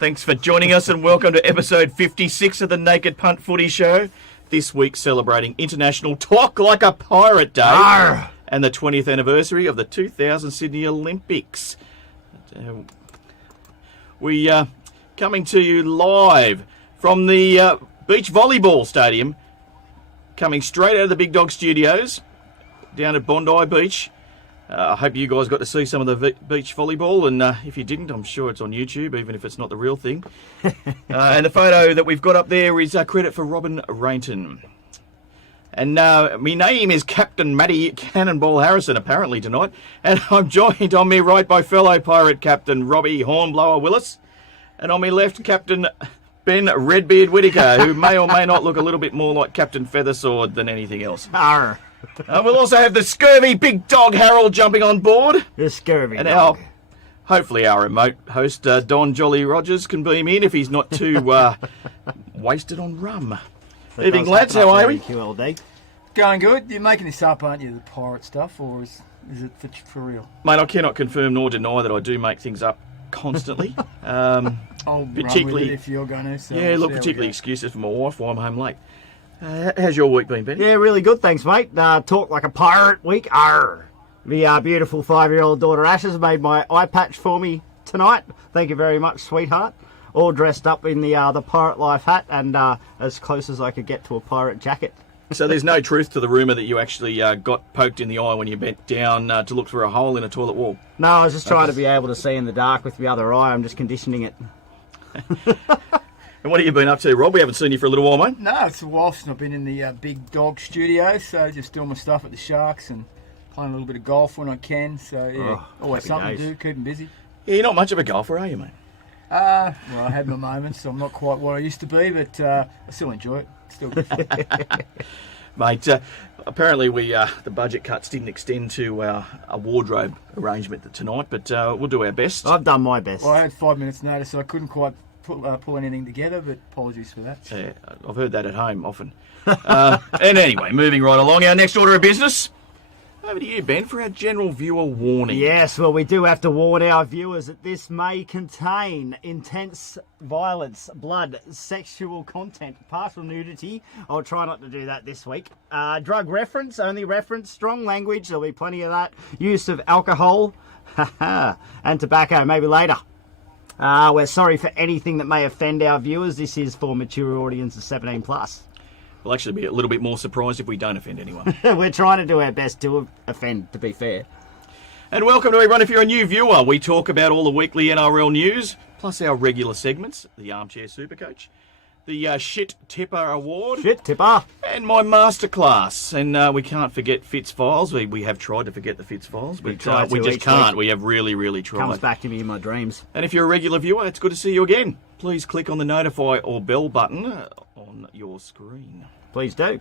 Thanks for joining us and welcome to episode 56 of the Naked Punt Footy Show. This week celebrating International Talk Like a Pirate Day and the 20th anniversary of the 2000 Sydney Olympics. We coming to you live from the beach volleyball stadium, coming straight out of the Big Dog Studios down at Bondi Beach. I hope you guys got to see some of the beach volleyball, and if you didn't, I'm sure it's on YouTube, even if it's not the real thing. And the photo that we've got up there is credit for Robin Rainton. And my name is Captain Matty Cannonball Harrison, apparently, tonight. And I'm joined on me right by fellow pirate captain Robbie Hornblower Willis. And on me left, Captain Ben Redbeard Whittaker, who may or may not look a little bit more like Captain Feathersword than anything else. Arr. We'll also have the scurvy big dog Harold jumping on board. The scurvy and dog. Hopefully our remote host Don Jolly Rogers can beam in if he's not too wasted on rum. Evening, lads, how are we? QLD. Going good. You're making this up, aren't you, the pirate stuff, or is it for real? Mate, I cannot confirm nor deny that I do make things up constantly. I'll run with it if you're going to. So yeah, look, particularly excuses for my wife while I'm home late. How's your week been, Ben? Yeah, really good, thanks, mate. Talk like a pirate week. Arr. The beautiful 5-year-old daughter Ash has made my eye patch for me tonight. Thank you very much, sweetheart. All dressed up in the Pirate Life hat and as close as I could get to a pirate jacket. So there's no truth to the rumour that you actually got poked in the eye when you bent down to look for a hole in a toilet wall? No, I was just trying to be able to see in the dark with the other eye. I'm just conditioning it. And what have you been up to, Rob? We haven't seen you for a little while, mate. No, it's a while since I've been in the Big Dog Studio, so just doing my stuff at the Sharks and playing a little bit of golf when I can. So, yeah, always something to do, keeping busy. Yeah, you're not much of a golfer, are you, mate? Well, I had my moments, so I'm not quite what I used to be, but I still enjoy it. Still good fun. Mate, apparently the budget cuts didn't extend to a wardrobe arrangement tonight, but we'll do our best. I've done my best. Well, I had 5 minutes notice, so I couldn't quite pull anything together, but apologies for that. Yeah, I've heard that at home often. And anyway, moving right along, our next order of business. Over to you, Ben, for our general viewer warning. Yes, well, we do have to warn our viewers that this may contain intense violence, blood, sexual content, partial nudity. I'll try not to do that this week. Drug reference, only reference, strong language, there'll be plenty of that. Use of alcohol and tobacco, maybe later. We're sorry for anything that may offend our viewers. This is for mature audiences 17 plus. We'll actually be a little bit more surprised if we don't offend anyone. We're trying to do our best to offend, to be fair. And welcome to everyone. If you're a new viewer, we talk about all the weekly NRL news, plus our regular segments, the Armchair Supercoach, the Shit Tipper Award. Shit Tipper. And my masterclass. And we can't forget Fitz Files. We have tried to forget the Fitz Files, but we just can't. We have really, really tried. Comes back to me in my dreams. And if you're a regular viewer, it's good to see you again. Please click on the notify or bell button on your screen. Please do.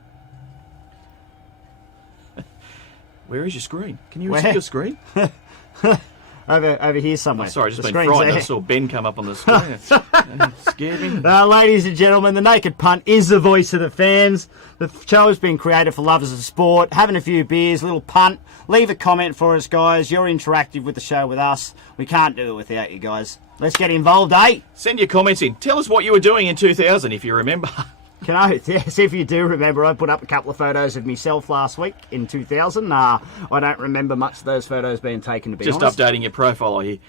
Where is your screen? Can you see your screen? Over here somewhere. Oh, sorry, I just been frightened. I saw Ben come up on the screen. It scared me. Ladies and gentlemen, the Naked Punt is the voice of the fans. The show has been created for lovers of sport, having a few beers, a little punt. Leave a comment for us, guys. You're interactive with the show with us. We can't do it without you guys. Let's get involved, eh? Send your comments in. Tell us what you were doing in 2000, if you remember. Can I? Yes, if you do remember, I put up a couple of photos of myself last week in 2000. I don't remember much of those photos being taken, to be honest. Just updating your profile, I hear.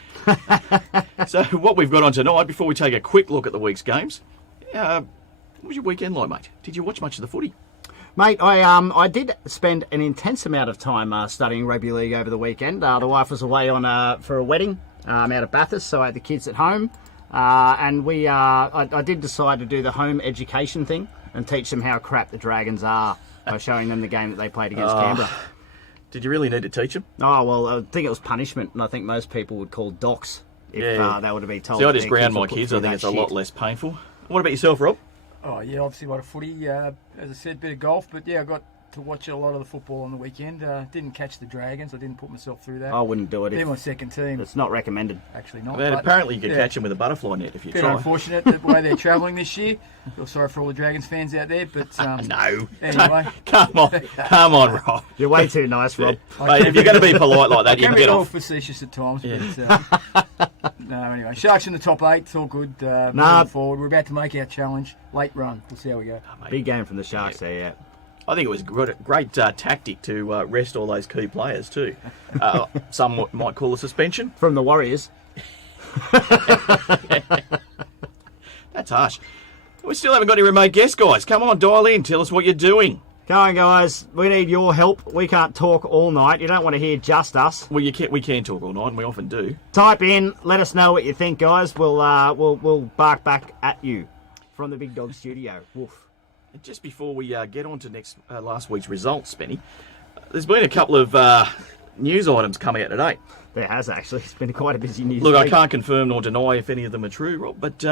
So what we've got on tonight, before we take a quick look at the week's games, what was your weekend like, mate? Did you watch much of the footy? Mate, I did spend an intense amount of time studying rugby league over the weekend. The wife was away on for a wedding out of Bathurst, so I had the kids at home. And I did decide to do the home education thing and teach them how crap the Dragons are by showing them the game that they played against Canberra. Did you really need to teach them? Oh, well, I think it was punishment, and I think most people would call docs if they would have been told. See, I just ground my kids. I think it's a lot less painful. What about yourself, Rob? Oh, yeah, obviously a lot of footy. As I said, a bit of golf, but yeah, I got to watch a lot of the football on the weekend. Didn't catch the Dragons. I didn't put myself through that. I wouldn't do it. They're my second team. It's not recommended. Actually not. But apparently you could catch them with a butterfly net if you try. Bit unfortunate the way they're travelling this year. Feel sorry for all the Dragons fans out there, but no. Anyway, come on, Rob. You're way too nice, Rob. Mate, if you're going to be polite like that, you can be get all off. facetious at times. Yeah. But, No, anyway, Sharks in the top 8. It's all good. Nah. Moving forward. We're about to make our challenge. Late run. We'll see how we go. Big game from the Sharks there, yeah. I think it was a great tactic to rest all those key players too. Some might call a suspension. From the Warriors. That's harsh. We still haven't got any remote guests, guys. Come on, dial in. Tell us what you're doing. Come on, guys. We need your help. We can't talk all night. You don't want to hear just us. Well, we can talk all night, and we often do. Type in. Let us know what you think, guys. We'll bark back at you from the Big Dog Studio. Woof. Just before we get on to last week's results, Spenny, there's been a couple of news items coming out today. There has, actually. It's been quite a busy news Look, week. I can't confirm nor deny if any of them are true, Rob, but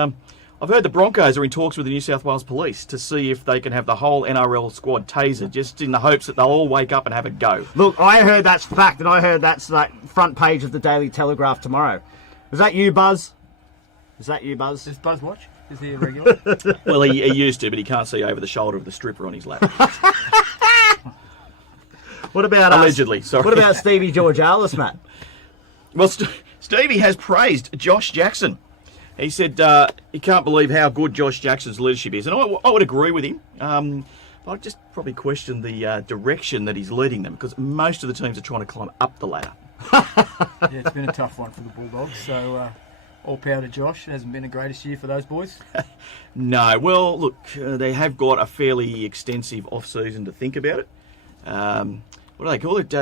I've heard the Broncos are in talks with the New South Wales Police to see if they can have the whole NRL squad tasered, just in the hopes that they'll all wake up and have a go. Look, I heard that's fact, and I heard that's like front page of the Daily Telegraph tomorrow. Was that you, Buzz? Is that you, Buzz? Does Buzz watch? Is he a regular? Well, he used to, but he can't see over the shoulder of the stripper on his lap. What about Allegedly, sorry. What about Stevie Georgalis, Matt? Well, Stevie has praised Josh Jackson. He said he can't believe how good Josh Jackson's leadership is. And I would agree with him. But I just probably question the direction that he's leading them, because most of the teams are trying to climb up the ladder. Yeah, it's been a tough one for the Bulldogs. So all power to Josh. It hasn't been the greatest year for those boys. No. Well, look, they have got a fairly extensive off-season to think about it. What do they call it?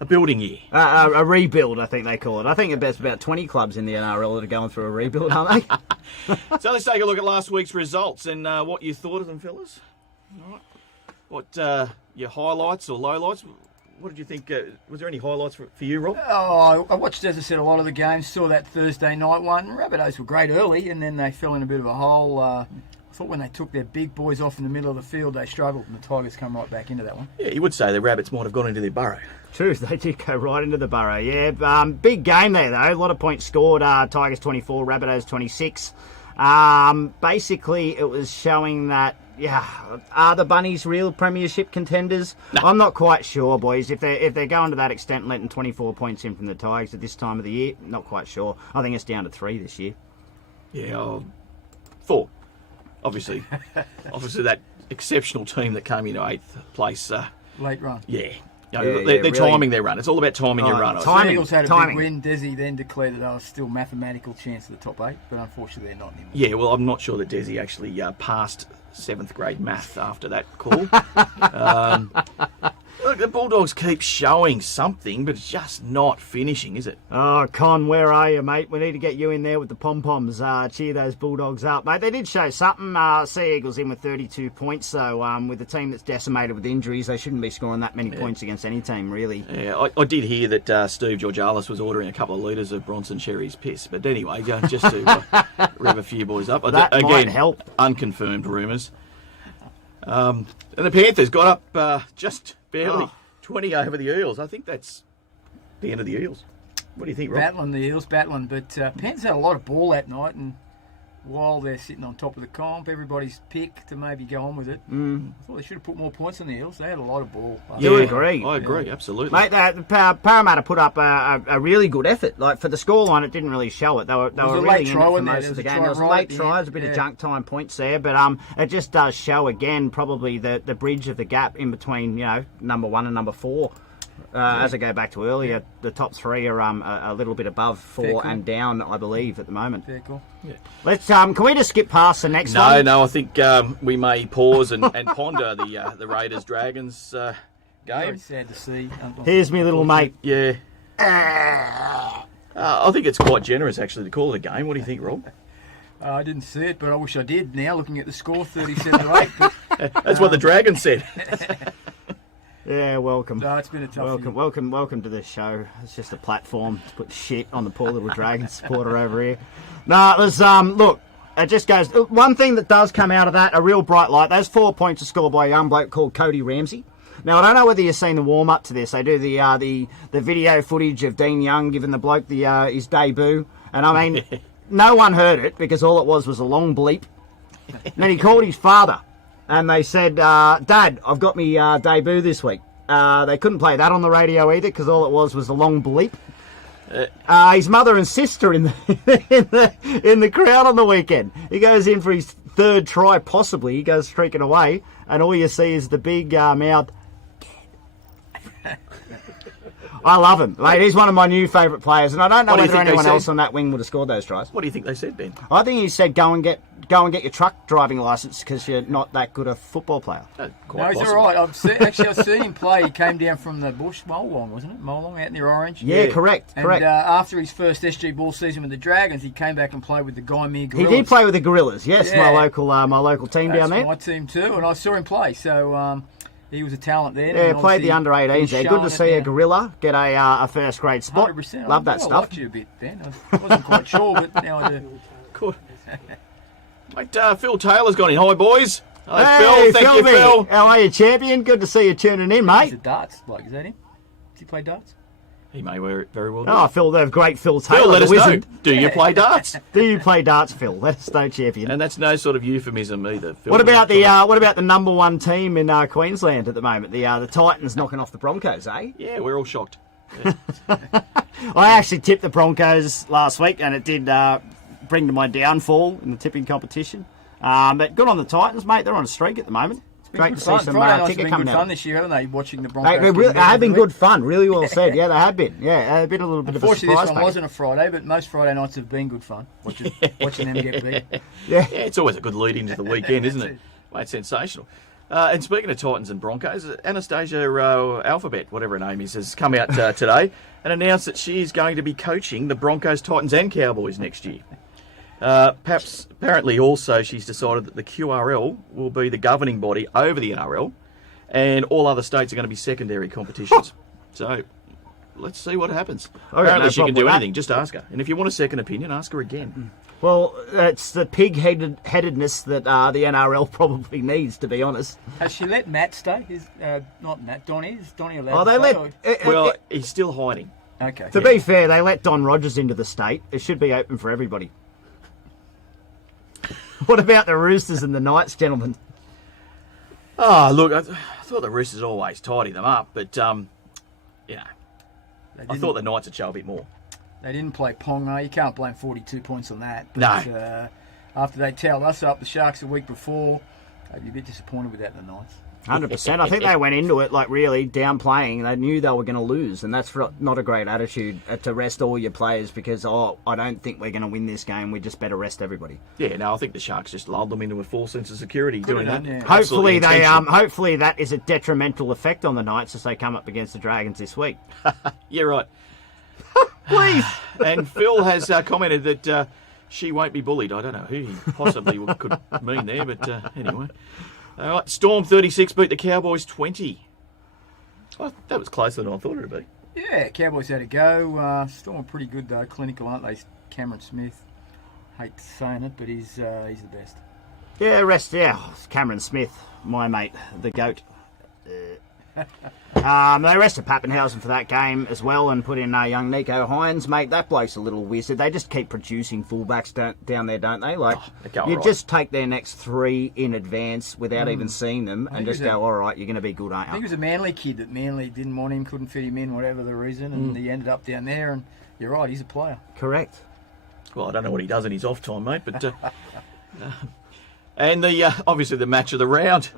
A building year. A rebuild, I think they call it. I think there's about 20 clubs in the NRL that are going through a rebuild, aren't they? So let's take a look at last week's results and what you thought of them, fellas. All right. What your highlights or lowlights? What did you think? Was there any highlights for you, Rob? Oh, I watched, as I said, a lot of the games. Saw that Thursday night one. Rabbitohs were great early, and then they fell in a bit of a hole. I thought when they took their big boys off in the middle of the field, they struggled, and the Tigers come right back into that one. Yeah, you would say the Rabbits might have gone into their burrow. True, they did go right into the burrow. Yeah, big game there, though. A lot of points scored. Tigers 24, Rabbitohs 26. Basically, it was showing that, are the Bunnies real premiership contenders? No. I'm not quite sure, boys. If they're going to that extent and letting 24 points in from the Tigers at this time of the year, not quite sure. I think it's down to 3 this year. Yeah, 4. Obviously, that exceptional team that came into 8th place. Late run. Yeah. They're really timing their run. It's all about timing your run. The Eagles had a big win. Desi then declared that they were still mathematical chance of the top 8, but unfortunately they're not anymore. Yeah, well, I'm not sure that Desi actually passed 7th grade math after that call. Look, the Bulldogs keep showing something, but it's just not finishing, is it? Oh, Con, where are you, mate? We need to get you in there with the pom-poms. Cheer those Bulldogs up, mate. They did show something. Sea Eagles in with 32 points, so with a team that's decimated with injuries, they shouldn't be scoring that many points against any team, really. Yeah, I did hear that Steve Georgalis was ordering a couple of litres of Bronson Cherry's piss. But anyway, just to rev a few boys up. That might help. Unconfirmed rumours. And the Panthers got up just barely 20 over the Eels. I think that's the end of the Eels. What do you think, Rob? Battling the Eels, battling. But Panthers had a lot of ball that night, and while they're sitting on top of the comp, everybody's pick to maybe go on with it. I thought they should have put more points on the Eels. They had a lot of ball. Yeah, I agree, absolutely. Mate, Parramatta put up a really good effort. Like, for the scoreline, it didn't really show it. They were really in it for most of the game. There was a late try, there was a bit of junk time points there, but it just does show, again, probably the bridge of the gap in between, number 1 and number 4. As I go back to earlier, the top 3 are a little bit above 4 and down, I believe, at the moment. Very cool. Yeah. Let's can we just skip past the next one? No, I think we may pause and ponder the Raiders Dragons game. Very sad to see. Here's me little mate. Yeah. I think it's quite generous actually to call it a game. What do you think, Rob? I didn't see it, but I wish I did. Now looking at the score, 37-8. That's what the Dragons said. Yeah, welcome. No, it's been a tough year. Welcome to this show. It's just a platform to put shit on the poor little Dragons supporter over here. No, there's look, it just goes. One thing that does come out of that, a real bright light. Those 4 points are scored by a young bloke called Cody Ramsey. Now I don't know whether you've seen the warm up to this. They do the video footage of Dean Young giving the bloke his debut, and I mean, no one heard it because all it was a long bleep. And then he called his father. And they said, Dad, I've got me debut this week. They couldn't play that on the radio either because all it was a long bleep. His mother and sister in the crowd on the weekend. He goes in for his third try, possibly. He goes streaking away, and all you see is the big mouth. I love him, mate. He's one of my new favourite players, and I don't know whether anyone else on that wing would have scored those tries. What do you think they said, Ben? I think he said go and get your truck driving licence because you're not that good a football player. No, he's all right. I've seen him play. He came down from the bush, Molong, wasn't it? Molong out near Orange. Yeah, correct. And after his first SG ball season with the Dragons, he came back and played with the Guymere Gorillas. He did play with the Gorillas, yes, my local team down there. My team too, and I saw him play. So. He was a talent there. Yeah, played the under-18s there. Good to see a gorilla get a first-grade spot. 100%. Love that stuff. I liked you a bit, Ben. I wasn't quite sure, but now I do. Good. Mate, Phil Taylor's gone in. Hi, boys. Hi, Hey, Phil. Thank you, Phil. How are you, champion? Good to see you tuning in, mate. He's a darts bloke. Is that him? Does he play darts? He may very well do. Oh, Phil, they've great Phil Taylor. Phil, let us wizard. know. Do you play darts? Do you play darts, Phil? Let us know, champion. And that's no sort of euphemism either, Phil. What about the number one team in Queensland at the moment? The Titans knocking off the Broncos, eh? Yeah, we're all shocked. I actually tipped the Broncos last week, and it did bring to my downfall in the tipping competition. But good on the Titans, mate. They're on a streak at the moment. Great to see some ticket coming good out. fun this year, haven't they? Watching the Broncos. They have been good fun. Really well said. Yeah, they have been. Yeah, a little bit of a surprise. Unfortunately, this one wasn't a Friday, but most Friday nights have been good fun. Watching them get beat. Yeah, it's always a good lead into the weekend, isn't it? Mate, sensational. And speaking of Titans and Broncos, Anastasia Alphabet, whatever her name is, has come out today and announced that she is going to be coaching the Broncos, Titans and Cowboys next year. Apparently also she's decided that the QRL will be the governing body over the NRL and all other states are going to be secondary competitions. So let's see what happens. Apparently she can do anything, just ask her. And if you want a second opinion, ask her again. Well, it's the pig-headedness that the NRL probably needs, to be honest. Has she let Matt stay? Not Matt, Donnie. Is Donnie allowed to stay? Well, he's still hiding. Okay. To be fair, they let Don Rogers into the state. It should be open for everybody. What about the Roosters and the Knights, gentlemen? Oh, look, I thought the Roosters always tidy them up, but, I thought the Knights would show a bit more. They didn't play Pong, though. You can't blame 42 points on that. But, no. After they towed us up, the Sharks, the week before, I'd be a bit disappointed with that in the Knights. 100%. I think they went into it really downplaying. They knew they were going to lose, and that's not a great attitude to rest all your players because I don't think we're going to win this game. We just better rest everybody. Yeah, no, I think the Sharks just lulled them into a false sense of security doing that. Yeah. Hopefully that is a detrimental effect on the Knights as they come up against the Dragons this week. Yeah, right. Please. And Phil has commented that she won't be bullied. I don't know who he possibly could mean there, but anyway. All right, Storm 36 beat the Cowboys 20. Well, that was closer than I thought it would be. Yeah, Cowboys had a go. Storm pretty good though, clinical, aren't they? Cameron Smith. Hate saying it, but he's the best. Yeah, Cameron Smith, my mate, the GOAT. They rested Pappenhausen for that game as well and put in young Nico Hines. Mate, that bloke's a little wizard. They just keep producing fullbacks down there, don't they? Like, just take their next three in advance without even seeing them and just go, all right, you're going to be good, aren't you? I think he was a Manly kid that Manly didn't want him, couldn't fit him in, whatever the reason, and he ended up down there, and you're right, he's a player. Correct. Well, I don't know what he does in his off time, mate, but... and obviously the match of the round.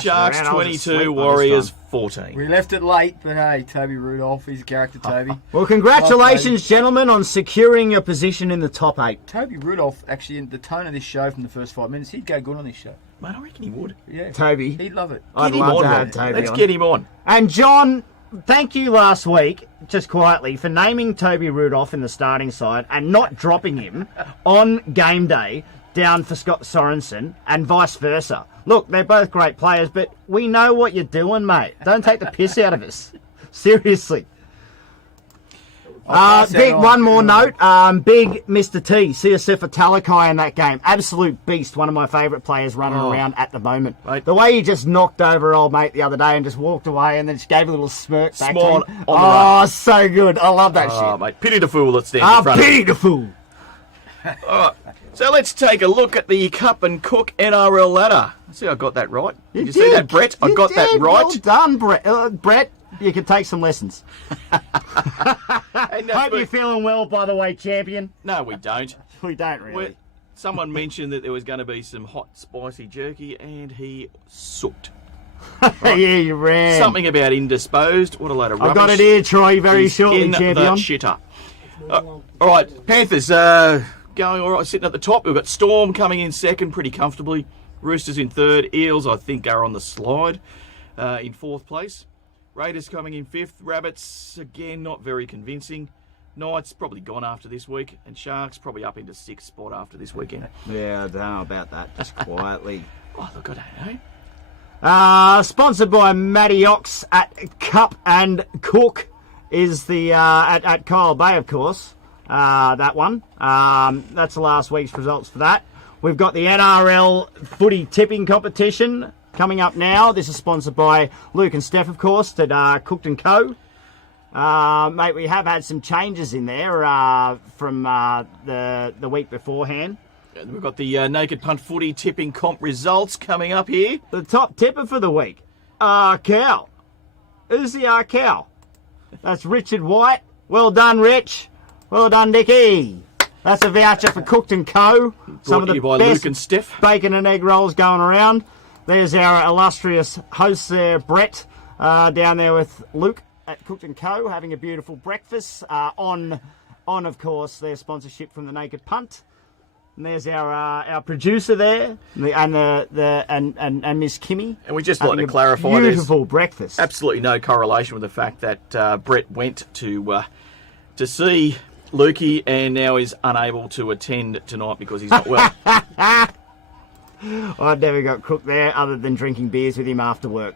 Sharks 22, Warriors 14. We left it late, but hey, Toby Rudolph, he's a character, Toby. Well, congratulations, gentlemen, on securing your position in the top 8. Toby Rudolph, actually, in the tone of this show from the first 5 minutes, he'd go good on this show. Mate, I reckon he would. Yeah. Toby. He'd love it. I'd love to have Toby Let's get him on. And John, thank you last week, just quietly, for naming Toby Rudolph in the starting side and not dropping him on game day down for Scott Sorensen and vice versa. Look, they're both great players, but we know what you're doing, mate. Don't take the piss out of us. Seriously. One more note. Big Mr. T, CSF Talakai in that game. Absolute beast. One of my favourite players running around at the moment. Right. The way he just knocked over old mate the other day and just walked away and then just gave a little smirk back to him. Oh, so good. I love that shit. Mate, pity the fool that stands in front of him. Pity the fool. All right. So let's take a look at the Cup and Cook NRL ladder. See, I got that right. Did you see that, Brett? I got that right. Well done, Brett. You could take some lessons. And Hope you're feeling well, by the way, champion. No, we don't. We don't really. Someone mentioned that there was going to be some hot, spicy jerky, and he sooked. Yeah, you ran. Something about indisposed. What a load of rubbish. I've got it here, Troy, very He's shortly, in champion. the shitter. All right, Panthers going all right, sitting at the top. We've got Storm coming in second pretty comfortably. Roosters in third. Eels, I think, are on the slide in fourth place. Raiders coming in fifth. Rabbits, again, not very convincing. Knights probably gone after this week. And Sharks probably up into sixth spot after this weekend. Yeah, I don't know about that. Just quietly. Oh, look, I don't know. Sponsored by Matty Ox at Cup and Cook is the at Kyle Bay, of course. That one. That's the last week's results for that. We've got the NRL Footy tipping competition coming up now. This is sponsored by Luke and Steph, of course, at Cooked & Co. Mate, we have had some changes in there from the week beforehand. We've got the Naked Punt Footy tipping comp results coming up here. The top tipper for the week, Cow. Who's the Cow? That's Richard White. Well done, Rich. Well done, Dickie. That's a voucher for Cooked & Co. Brought to you by Luke and Steph. Bacon and egg rolls going around. There's our illustrious host there, Brett, down there with Luke at Cooked & Co. having a beautiful breakfast on of course, their sponsorship from the Naked Punt. And there's our producer there, and Miss Kimmy. And we just like to clarify, beautiful breakfast. Absolutely no correlation with the fact that Brett went to see Lukey and now is unable to attend tonight because he's not well. I've never got cooked there other than drinking beers with him after work.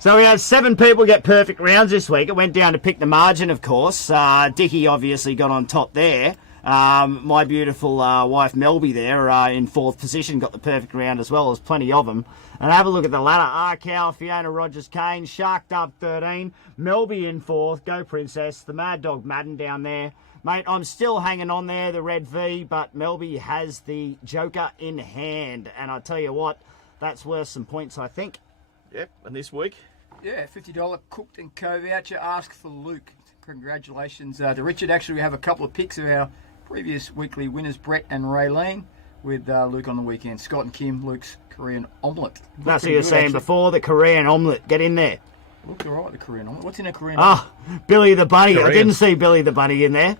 So we had 7 people get perfect rounds this week. It went down to pick the margin, of course. Dickie obviously got on top there. My beautiful wife Melby there in 4th position got the perfect round as well. There's plenty of them. And have a look at the ladder. Arcow, Fiona Rogers-Kane, Sharked up 13. Melby in 4th. Go Princess. The Mad Dog Madden down there. Mate, I'm still hanging on there, the red V, but Melby has the Joker in hand. And I tell you what, that's worth some points, I think. Yep, and this week? Yeah, $50 Cooked & Co voucher. Ask for Luke. Congratulations to Richard. Actually, we have a couple of picks of our previous weekly winners, Brett and Raylene, with Luke on the weekend. Scott and Kim, Luke's Korean omelette. That's what you were saying before, the Korean omelette. Get in there. Looked all right, the Korean omelette. What's in a Korean omelette? Billy the Bunny. Korean. I didn't see Billy the Bunny in there.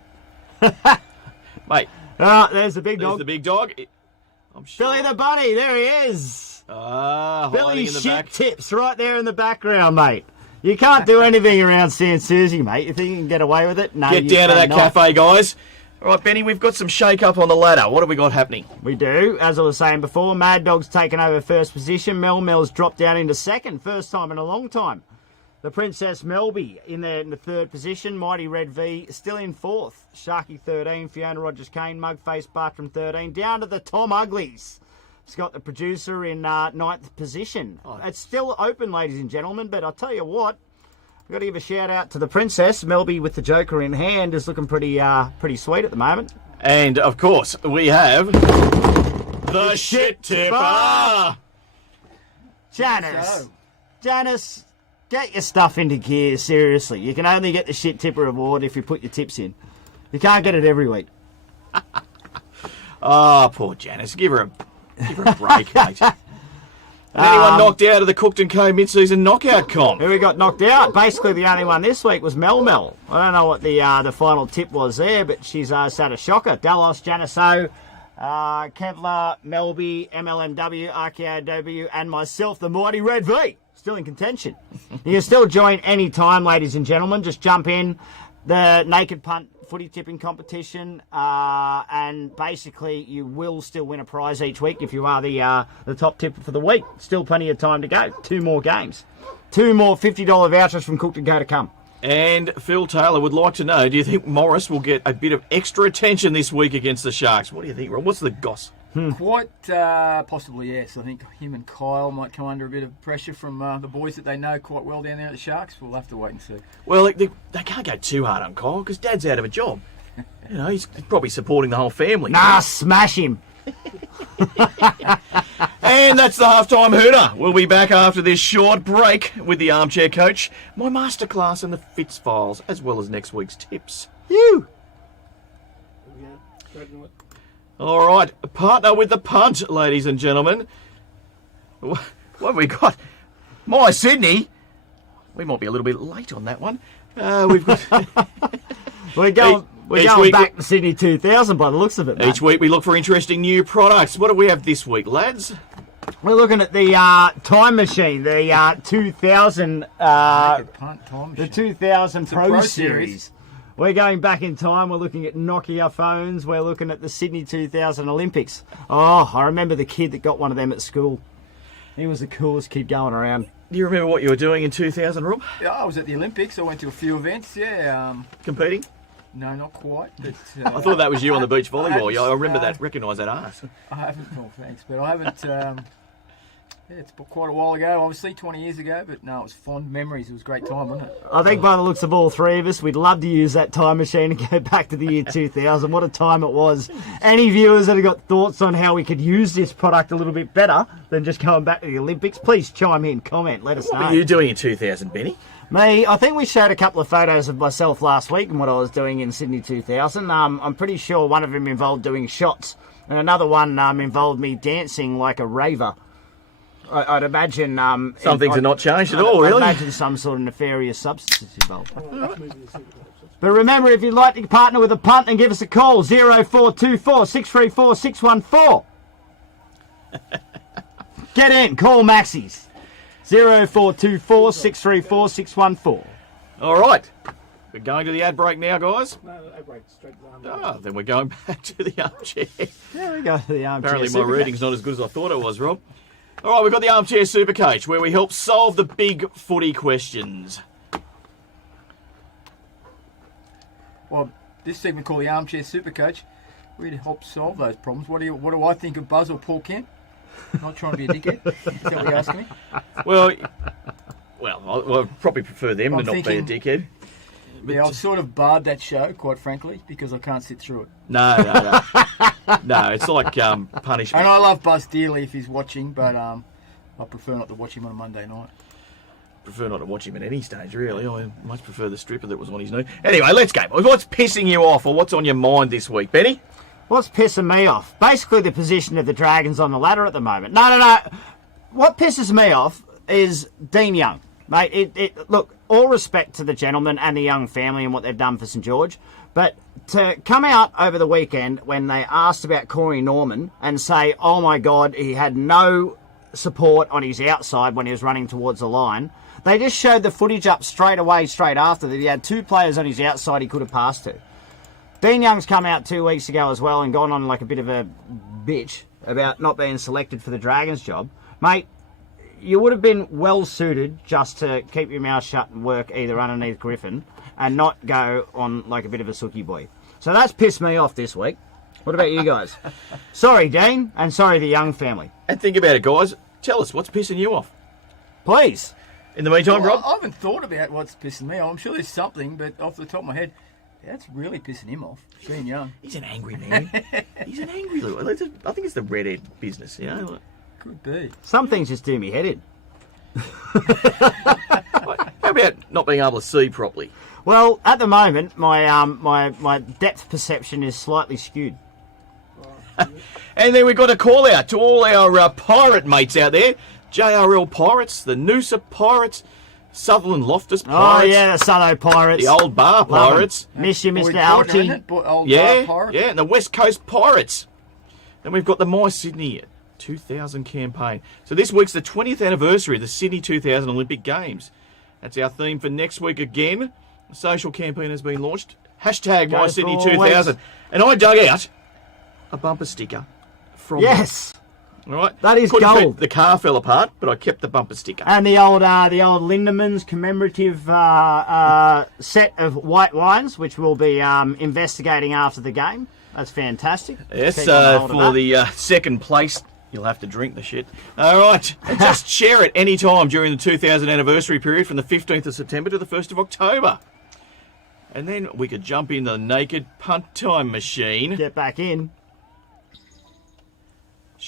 Mate. There's the big There's dog. the big dog. I'm sure. Billy the Bunny, there he is. Hiding Billy in the shit back. tips right there in the background, mate. You can't do anything around San Susie, mate. You think you can get away with it? No, Get you down to that cannot. cafe, guys. All right, Benny, we've got some shake-up on the ladder. What have we got happening? We do. As I was saying before, Mad Dog's taken over first position. Mel's dropped down into second. First time in a long time. The Princess Melby in there in the 3rd position. Mighty Red V still in 4th. Sharky 13. Fiona Rogers-Kane. Mugface Bartram 13. Down to the Tom Uglies. Scott, the producer, in 9th position. It's still open, ladies and gentlemen, but I'll tell you what, I've got to give a shout out to the Princess. Melby with the Joker in hand is looking pretty sweet at the moment. And, of course, we have the shit tipper. Janice, get your stuff into gear, seriously. You can only get the shit tipper award if you put your tips in. You can't get it every week. Oh, poor Janice. Give her a break, mate. Anyone knocked out of the Cooked & Co mid-season knockout comp? Who we got knocked out? Basically, the only one this week was Mel. I don't know what the final tip was there, but she's had a shocker. Dallas, Janiso, Kevlar, Melby, MLMW, RKOW, and myself, the Mighty Red V. Still in contention. You can still join any time, ladies and gentlemen. Just jump in. The Naked Punt Footy tipping competition, and basically you will still win a prize each week if you are the top tipper for the week. Still plenty of time to go. 2 more games. 2 more $50 vouchers from Cooked & Co to come. And Phil Taylor would like to know, do you think Morris will get a bit of extra attention this week against the Sharks? What do you think, Rob? What's the goss? Quite possibly, yes. I think him and Kyle might come under a bit of pressure from the boys that they know quite well down there at the Sharks. We'll have to wait and see. Well, they can't go too hard on Kyle because Dad's out of a job. You know, he's probably supporting the whole family. Nah, smash him. And that's the halftime hooter. We'll be back after this short break with the Armchair Coach, my masterclass and the Fitz files, as well as next week's tips. You. All right, a partner with the punt, ladies and gentlemen. What have we got? My Sydney. We might be a little bit late on that one. We've got. We're going week- back to Sydney 2000 by the looks of it, mate. Each week we look for interesting new products. What do we have this week, lads? We're looking at the time machine, the 2000, Naked Punt time the machine. 2000 Pro, Pro Series. Series. We're going back in time. We're looking at Nokia phones. We're looking at the Sydney 2000 Olympics. Oh, I remember the kid that got one of them at school. He was the coolest kid going around. Do you remember what you were doing in 2000, Rob? Yeah, I was at the Olympics. I went to a few events. Yeah. Competing? No, not quite. But, I thought that was you on the beach volleyball. haven't, I remember that, recognise that arse. I haven't. Oh, thanks, but I haven't. Yeah, it's quite a while ago. Obviously, 20 years ago. But no, it was fond memories. It was a great time, wasn't it? I think by the looks of all three of us, we'd love to use that time machine and go back to the year 2000. What a time it was. Any viewers that have got thoughts on how we could use this product a little bit better than just going back to the Olympics, please chime in, comment, let us know. What were you doing in 2000, Benny? Me, I think we showed a couple of photos of myself last week and what I was doing in Sydney 2000. I'm pretty sure one of them involved doing shots, and another one involved me dancing like a raver. I'd imagine... Some things have not changed at all, really. I'd imagine some sort of nefarious substance involved. But remember, if you'd like to partner with a punt, then give us a call, 0424 634 614. Get in, call Maxie's. 0424 634 614. All right. We're going to the ad break now, guys. No, ad break, straight to the arm. Then we're going back to the armchair. There we go, the armchair. Apparently my reading's not as good as I thought it was, Rob. All right, we've got the Armchair Supercoach, where we help solve the big footy questions. Well, this segment called the Armchair Super Coach, we help solve those problems. What do I think of Buzz or Paul Kent? Not trying to be a dickhead. Is that what you're asking me? Well, I'd probably prefer them to I'm not thinking- be a dickhead. Yeah, I've sort of barred that show, quite frankly, because I can't sit through it. No. No, it's like punishment. And I love Buzz dearly if he's watching, but I prefer not to watch him on a Monday night. Prefer not to watch him at any stage, really. I much prefer the stripper that was on his knee. Anyway, let's go. What's pissing you off, or what's on your mind this week, Benny? What's pissing me off? Basically the position of the Dragons on the ladder at the moment. No. What pisses me off is Dean Young. Mate, look, all respect to the gentleman and the Young family and what they've done for St George, but to come out over the weekend when they asked about Corey Norman and say, oh my God, he had no support on his outside when he was running towards the line, they just showed the footage up straight after that he had two players on his outside he could have passed to. Dean Young's come out 2 weeks ago as well and gone on like a bit of a bitch about not being selected for the Dragons job. Mate, you would have been well suited just to keep your mouth shut and work either underneath Griffin and not go on like a bit of a sookie boy. So that's pissed me off this week. What about you guys? Sorry, Dean, and sorry, the Young family. And think about it, guys. Tell us, what's pissing you off? Please. In the meantime, Well, Rob? I haven't thought about what's pissing me off. I'm sure there's something, but off the top of my head, that's really pissing him off. Dean Young. He's an angry man. He's an angry little... I think it's the redhead business, you know? Could be. Some things just do me head in. How about not being able to see properly? Well, at the moment, my depth perception is slightly skewed. And then we've got a call out to all our pirate mates out there. JRL Pirates, the Noosa Pirates, Sutherland Loftus Pirates. Oh, yeah, the Southo Pirates. The Old Bar Love 'em. Pirates. Miss you, Boyd Mr. Porter, isn't Alty. it? Old Yeah, Pirate. yeah, and the West Coast Pirates. Then we've got the My Sydney 2000 campaign. So this week's the 20th anniversary of the Sydney 2000 Olympic Games. That's our theme for next week again. The social campaign has been launched. Hashtag My Go Sydney forward. 2000. And I dug out a bumper sticker from... Yes. All right. That is Couldn't fit- gold. The car fell apart, but I kept the bumper sticker. And the old Lindemans commemorative set of white wines, which we'll be investigating after the game. That's fantastic. Yes, Keep on hold of for that. the second place, you'll have to drink the shit. All right. And just share it any time during the 2000 anniversary period from the 15th of September to the 1st of October. And then we could jump in the Naked Punt time machine. Get back in.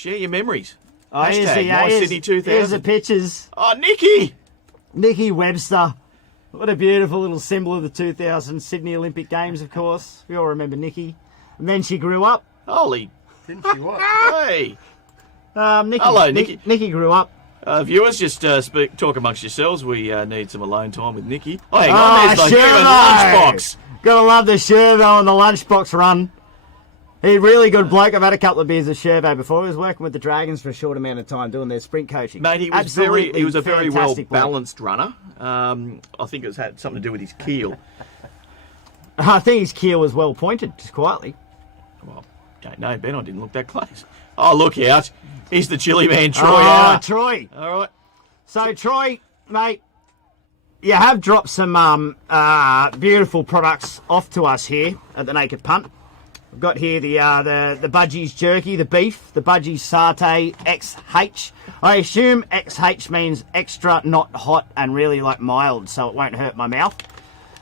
Share your memories. Oh, here's Hashtag My Sydney 2000. Here's the pictures. Oh, Nikki! Nikki Webster. What a beautiful little symbol of the 2000 Sydney Olympic Games, of course. We all remember Nikki. And then she grew up. Holy. Didn't she what? Hey. Nikki, Hello, Nikki. Nikki grew up. Viewers, just talk amongst yourselves. We need some alone time with Nikki. Oh, hang on. There's the human lunchbox. Gotta love the Shervo on the lunchbox run. He's a really good bloke. I've had a couple of beers with Shervo before. He was working with the Dragons for a short amount of time doing their sprint coaching. Mate, he was a very well balanced runner. I think it had something to do with his keel. I think his keel was well pointed, just quietly. Well, don't know, Ben. I didn't look that close. Oh, look out. He's the chili man, Troy. Troy. All right. So, Troy, mate, you have dropped some beautiful products off to us here at the Naked Punt. We've got here the Budgies jerky, the beef, the Budgies satay XH. I assume XH means extra, not hot, and really like mild, so it won't hurt my mouth.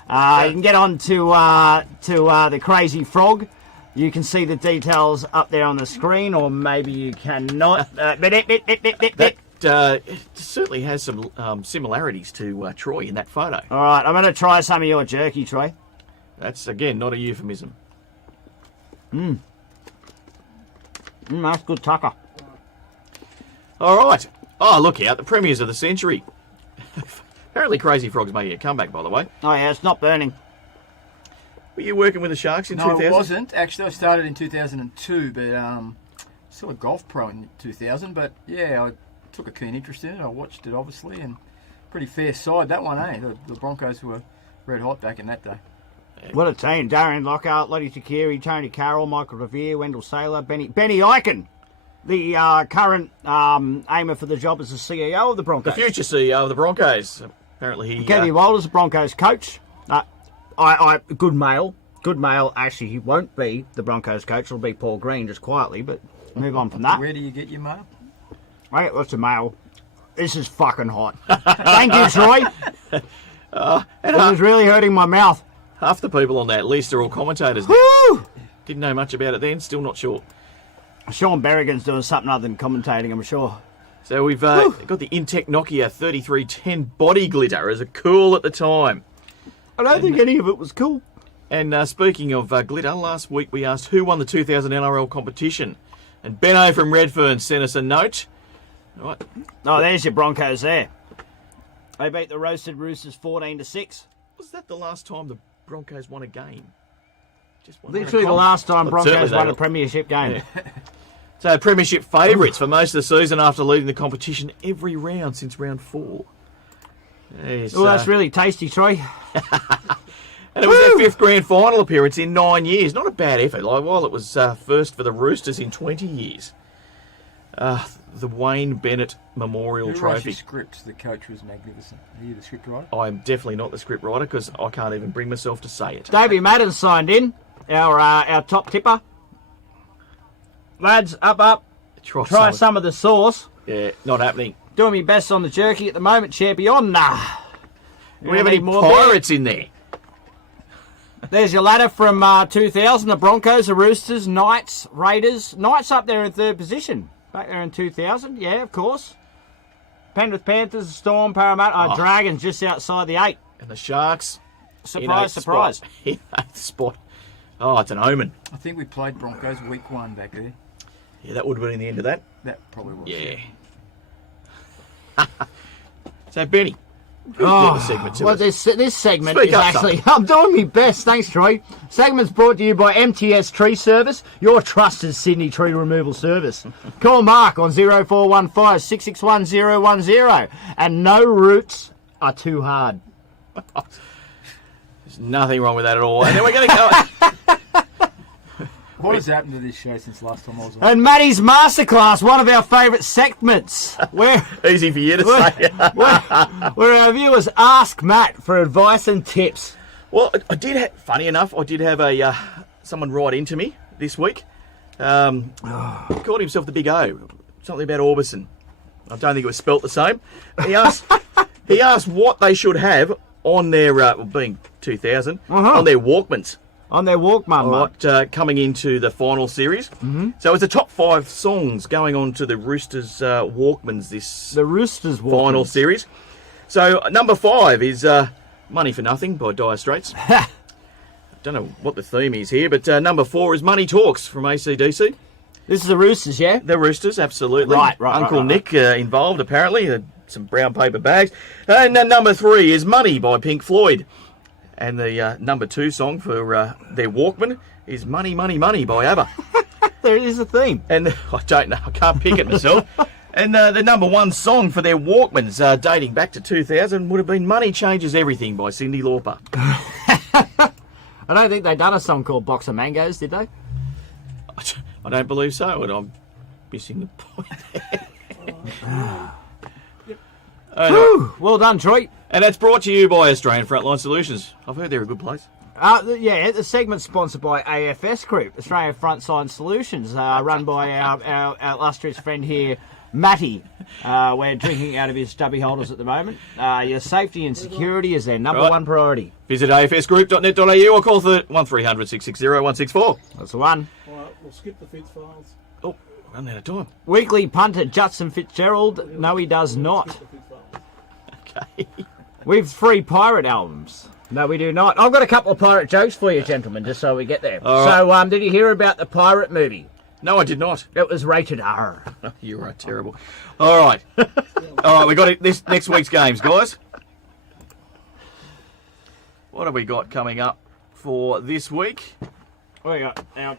You can get on to the Crazy Frog. You can see the details up there on the screen, or maybe you cannot. It certainly has some similarities to Troy in that photo. All right, I'm going to try some of your jerky, Troy. That's, again, not a euphemism. That's good tucker. All right. Oh, look out. The premiers of the century. Apparently Crazy Frog's making a comeback, by the way. Oh, yeah, it's not burning. Were you working with the Sharks in 2000? No, it wasn't. Actually, I started in 2002, but still a golf pro in 2000. But, yeah, I took a keen interest in it. I watched it, obviously, and pretty fair side, that one, eh? The Broncos were red hot back in that day. What a team. Darian Lockhart, Lottie Takiri, Tony Carroll, Michael Revere, Wendell Saylor, Benny Eichen, the current aimer for the job as the CEO of the Broncos. The future CEO of the Broncos. Apparently he... Kevin Walters, the Broncos coach. Good male. Actually, he won't be the Broncos coach. It'll be Paul Green, just quietly, but move on from that. Where do you get your mail? I get lots of mail. This is fucking hot. Thank you, Troy. It was really hurting my mouth. Half the people on that list are all commentators now. Woo! Didn't know much about it then, still not sure. Sean Berrigan's doing something other than commentating, I'm sure. So we've got the Intech Nokia 3310 body glitter as a cool at the time. I don't think any of it was cool. And speaking of glitter, last week we asked who won the 2000 NRL competition. And Benno from Redfern sent us a note. Right. Oh, there's your Broncos there. They beat the Roasted Roosters 14-6. Was that the last time the Broncos won a game? Literally the last time Broncos won a will. premiership game. Yeah. So premiership favourites for most of the season after leading the competition every round since round 4. Well, that's really tasty, Troy. And it was their 5th grand final appearance in 9 years. Not a bad effort. Like, while it was first for the Roosters in 20 years. The Wayne Bennett Memorial Who writes Trophy. your scripts? The coach was magnificent. Are you the script writer? I'm definitely not the script writer because I can't even bring myself to say it. Davey Madden signed in, our top tipper. Lads, up. Try some of the sauce. Yeah, not happening. Doing my best on the jerky at the moment, champion. Do we have any pirates in there? There's your ladder from 2000. The Broncos, the Roosters, Knights, Raiders. Knights up there in 3rd position. Back there in 2000, yeah, of course. Penrith Panthers, Storm, Parramatta, Dragons just outside the 8. And the Sharks. Surprise. In 8th spot. Oh, it's an omen. I think we played Broncos week 1 back there. Yeah, that would have been the end of that. That probably was. Yeah. So, Benny. The segment to well, us. this segment Speak is up, actually... I'm doing my best. Thanks, Troy. Segment's brought to you by MTS Tree Service, your trusted Sydney tree removal service. Call Mark on 0415 661 010. And no roots are too hard. There's nothing wrong with that at all. And then we're going to go... What has happened to this show since last time I was on? And Matty's Masterclass, one of our favourite segments. Easy for you to say. Where our viewers ask Matt for advice and tips. Well, funny enough, I did have someone write into me this week. He called himself the Big O. Something about Orbison. I don't think it was spelt the same. He asked what they should have on their, being 2000, on their Walkmans. On their Walkman, All mate. right, coming into the final series. Mm-hmm. So it's the top 5 songs going on to the Roosters Walkmans this The Roosters Walkmans. final series. So number 5 is Money for Nothing by Dire Straits. Don't know what the theme is here, but number 4 is Money Talks from AC/DC. This is the Roosters, yeah? The Roosters, absolutely. Right. Uncle Nick involved, apparently. Some brown paper bags. And number 3 is Money by Pink Floyd. And the number 2 song for their Walkman is Money, Money, Money by ABBA. There is a theme. And I don't know, I can't pick it myself. And the number 1 song for their Walkmans, dating back to 2000, would have been Money Changes Everything by Cyndi Lauper. I don't think they done a song called Box of Mangoes, did they? I don't believe so, and I'm missing the point there. Whew, well done, Troy. And that's brought to you by Australian Frontline Solutions. I've heard they're a good place. The segment's sponsored by AFS Group, Australian Frontline Solutions, run by our illustrious friend here, Matty. We're drinking out of his stubby holders at the moment. Your safety and security is their number one priority. Visit afsgroup.net.au or call 1300 660 164. That's the one. All right, we'll skip the Fitz files. Oh, run out of time. Weekly punter Judson Fitzgerald. No, he does not. The Fitz files. Okay. We've 3 pirate albums. No, we do not. I've got a couple of pirate jokes for you, gentlemen, just so we get there. All So, did you hear about the pirate movie? No, I did not. It was rated R. You are terrible. All right. All right, we got it. This next week's games, guys. What have we got coming up for this week? What we got now?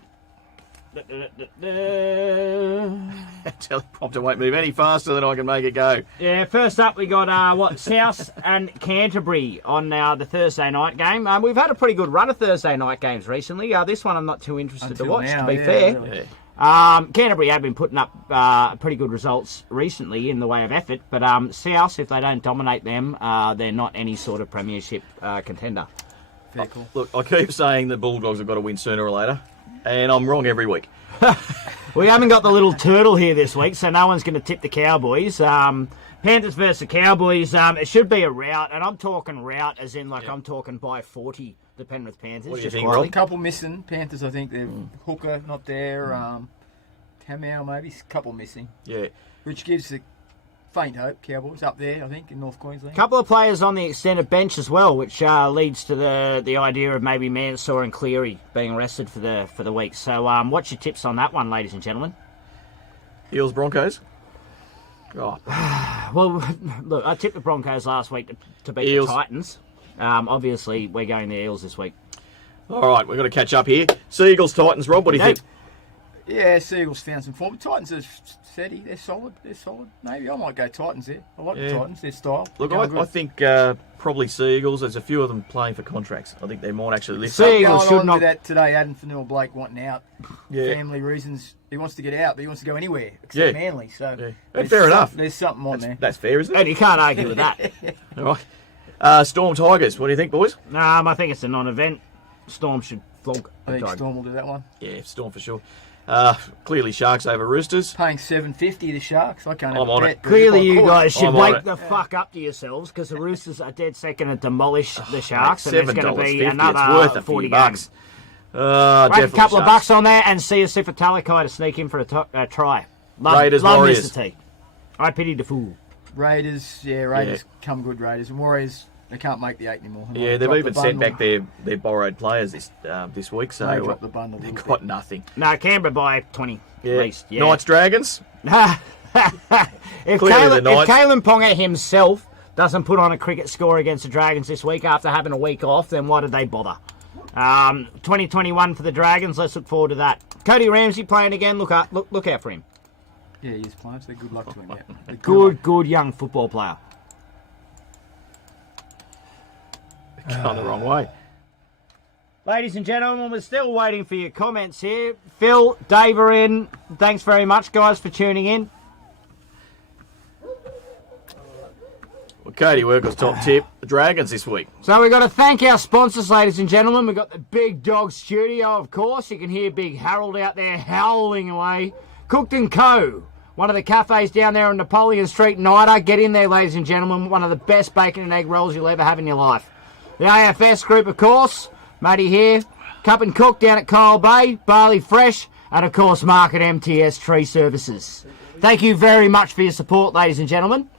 Teleprompter won't move any faster than I can make it go. Yeah, first up we got South and Canterbury on the Thursday night game. We've had a pretty good run of Thursday night games recently. This one I'm not too interested to watch, to be fair. Really. Yeah. Canterbury have been putting up pretty good results recently in the way of effort, but South, if they don't dominate them, they're not any sort of premiership contender. Very cool. Look, I keep saying the Bulldogs have got to win sooner or later, and I'm wrong every week. We haven't got the little turtle here this week, so no one's going to tip the Cowboys. Panthers versus the Cowboys, it should be a rout, and I'm talking rout as in I'm talking by 40, the Penrith Panthers. What do you just think, quietly. Rob? A couple missing. Panthers, I think they're Hooker not there. Kamau maybe. A couple missing. Yeah. Which gives the faint hope. Cowboys up there, I think, in North Queensland. Couple of players on the extended bench as well, which leads to the idea of maybe Mansour and Cleary being rested for the week. So, what's your tips on that one, ladies and gentlemen? Eels Broncos. Oh, Well, look, I tipped the Broncos last week to beat Eels. the Titans. Obviously, we're going the Eels this week. all right, we've got to catch up here. Seagulls, Titans. Rob, what do you think? Yeah, Seagulls found some form. Titans are steady. They're solid. Maybe I might go Titans there. I like the Titans. Their style. Look, They're going I good. think probably Seagulls. There's a few of them playing for contracts. I think they might actually lift Sea- up. Eagles Going should on not- with that today, Adam Fanua Blake wanting out. Yeah. Family reasons. He wants to get out, but he wants to go anywhere except Yeah. Manly. So Yeah. there's Fair enough. There's something on there. That's fair, isn't it? And you can't argue with that. All right. Storm Tigers. What do you think, boys? I think it's a non-event. Storm should flog. I think Storm will do that one. Yeah, Storm for sure. Clearly Sharks over Roosters. Paying $7.50 to Sharks. I can't have I'm a on bet. it. Clearly, you guys should I'm on wake it. the fuck up to yourselves because the Roosters are dead second to demolish the Sharks, and there's going to be $7.50. another It's worth a 40 few bucks. games. Whack a Definitely couple of Sharks. bucks on there and see us if a Talakai to sneak in for a try. Raiders, love Warriors. Mr. T. I pity the fool. Raiders come good Raiders. And Warriors, they can't make the 8 anymore. Yeah, they've even sent back their borrowed players this week, so They dropped the bundle a they've little got bit. nothing. No, Canberra by 20 Yeah. at least. Yeah. Knights, Dragons. if Clearly the Knights. Kalen Ponga himself doesn't put on a cricket score against the Dragons this week after having a week off, then why did they bother? 2021 for the Dragons. Let's look forward to that. Cody Ramsey playing again. Look out for him. Yeah, he's playing, so good luck to him. Yeah. They're Good young football player. Gone the wrong way. Ladies and gentlemen, we're still waiting for your comments here. Phil, Dave are in. Thanks very much, guys, for tuning in. Well, Cody Workle's top tip, the Dragons this week. So we've got to thank our sponsors, ladies and gentlemen. We've got the Big Dog Studio, of course. You can hear Big Harold out there howling away. Cooked & Co., one of the cafes down there on Napoleon Street, NIDA. Get in there, ladies and gentlemen. One of the best bacon and egg rolls you'll ever have in your life. The AFS Group, of course. Matty here. Cup and Cook down at Kyle Bay, Barley Fresh, and of course Market MTS Tree Services. Thank you very much for your support, ladies and gentlemen.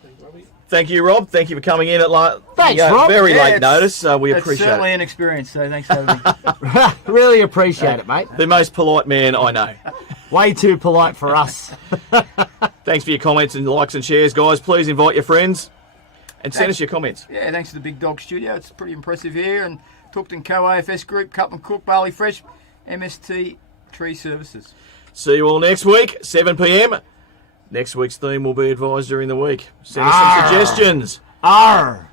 Thank you, Rob. Thank you for coming in at Thanks, Rob. very Yeah, late notice. We It's appreciate certainly it. an experience, so thanks for having me. Really appreciate it, mate. The most polite man I know. Way too polite for us. Thanks for your comments and likes and shares, guys. Please invite your friends and send us your comments. Yeah, thanks to the Big Dog Studio. It's pretty impressive here. And Tookton Co AFS Group, Cup and Cook, Barley Fresh, MST Tree Services. See you all next week, 7 p.m. Next week's theme will be advised during the week. Send us some suggestions. Arr!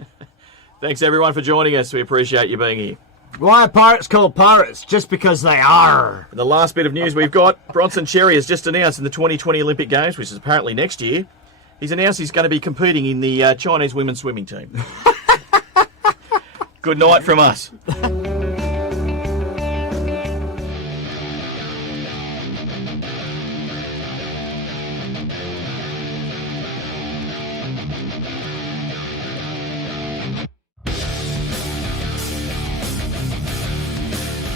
Thanks, everyone, for joining us. We appreciate you being here. Why are pirates called pirates? Just because they are. And the last bit of news we've got, Bronson Cherry has just announced in the 2020 Olympic Games, which is apparently next year, he's announced he's going to be competing in the Chinese women's swimming team. Good night from us.